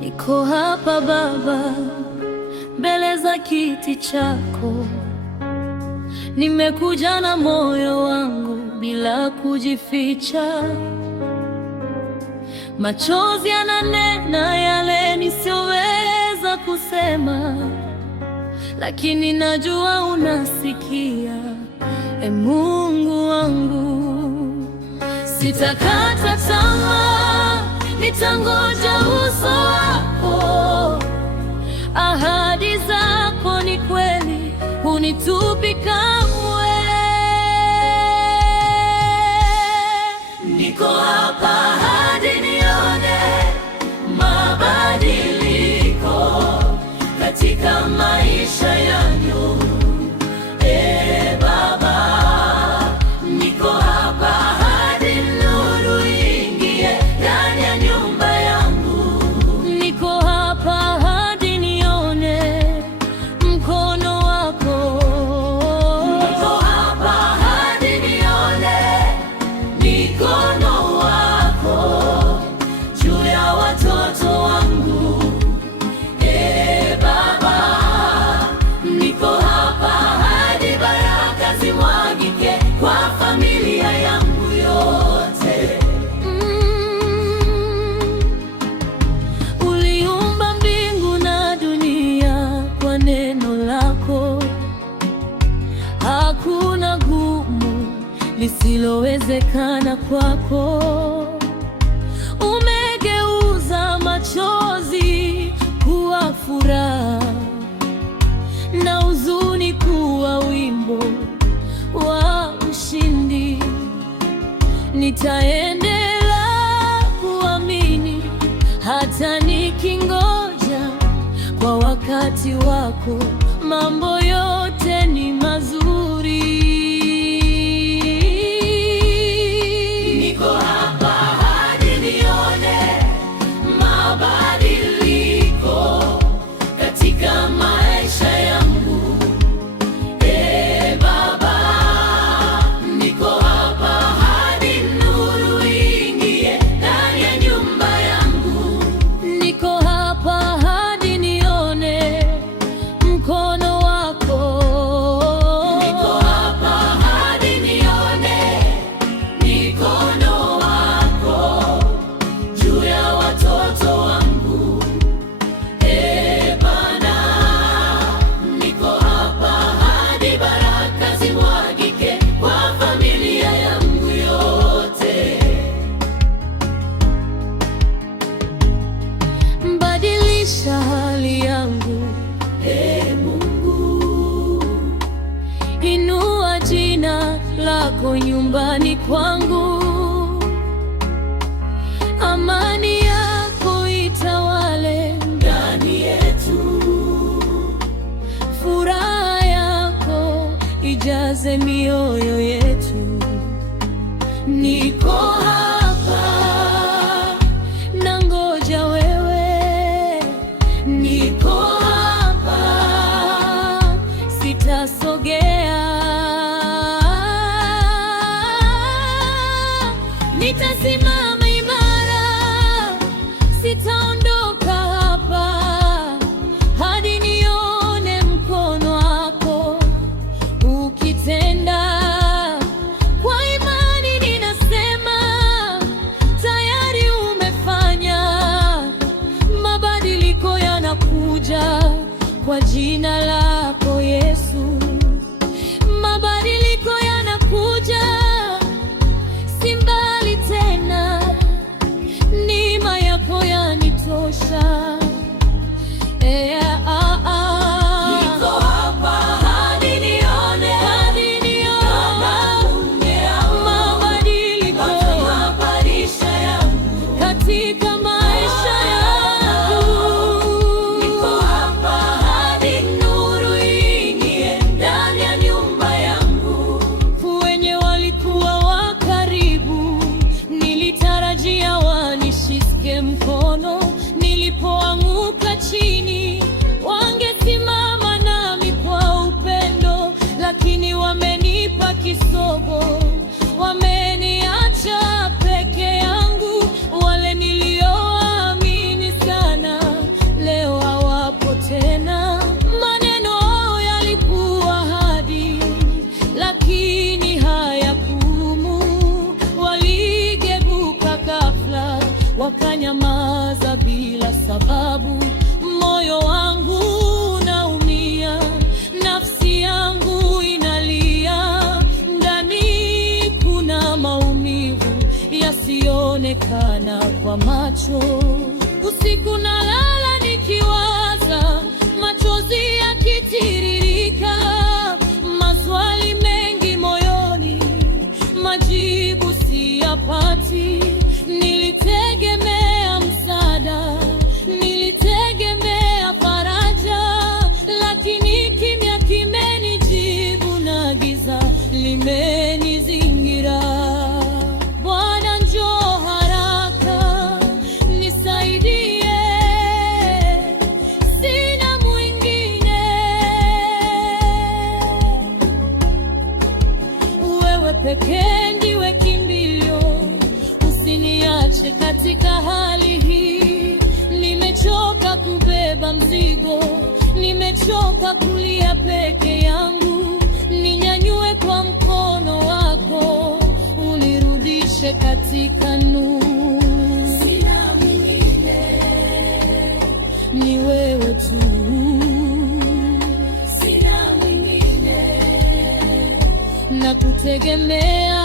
Niko hapa Baba, mbele za kiti chako, nimekuja na moyo wangu bila kujificha. Machozi yananena yale nisiyoweza kusema, lakini najua unasikia, e Mungu wangu. Sitakata tamaa, nitangoja uso wako. Ahadi zako ni kweli, hunitupi kamwe. Niko hapa hadi nione mabadiliko katika maisha yangu. Baba, niko hapa hadi nuru ingie ndani ya nyumba yangu. Niko hapa hadi nione mkono wako. Niko hapa hadi nione mikono wako juu ya watoto wangu. Baba, niko hapa hadi baraka zimwagike kwa familia yangu yote. Uliumba mbingu na dunia kwa neno lako, hakuna gumu lisilowezekana kwako. Umegeuza machozi kuwa furaha na huzuni kuwa wimbo wa ushindi. Nitaendelea kuamini hata nikingoja kwa wakati wako. Mambo yote ni mazuri. Niko hapa hadi nione mabadiliko katika maisha yangu. Baba, niko hapa hadi nuru ingie ndani ya nyumba yangu. Niko hapa hadi nione mkono wako. Niko hapa hadi nione mikono wako juu ya watoto wangu. Bwana, niko hapa hadi baraka zimwagike kwa familia yangu yote. Badilisha hali yangu, Mungu. Inua jina lako nyumbani kwangu. Amani yako itawale ndani yetu. Furaha yako ijaze mioyo yetu. Niko hapa nangoja wewe. Niko hapa sitasogea. Nitasimama imara, sitaondoka hapa hadi nione mkono wako ukitenda. Kwa imani ninasema tayari umefanya. Mabadiliko yanakuja kwa jina lako Yesu. Mabadiliko yanakuja, si mbali tena. Neema yako yanitosha. Niko hapa hadi nione mabadiliko katika maisha yangu. Niko hapa hadi nuru kisogo. Wameniacha peke yangu, wale nilioamini sana leo hawapo tena. Maneno yalikuwa ahadi, lakini hayakudumu. Waligeuka ghafla, wakanyamaza bila sababu. Moyo wangu unaumia, nafsi yangu inalia, ndani kuna maumivu yasionekana kwa macho. Usiku nalala nikiwaza, machozi yakitiririka, maswali mengi moyoni, majibu siyapati. Nilitegemea msaada, nilitegemea faraja, lakini kimya kimenijibu na giza limenizingira. Bwana, njoo haraka, nisaidie, sina mwingine. Wewe pekee ndiwe kimbilio, usiniache katika hali hii. Nimechoka kubeba mzigo, nimechoka kulia peke yangu. Ninyanyue kwa mkono wako, unirudishe katika nuru. Sina mwingine, ni wewe tu. Sina mwingine, nakutegemea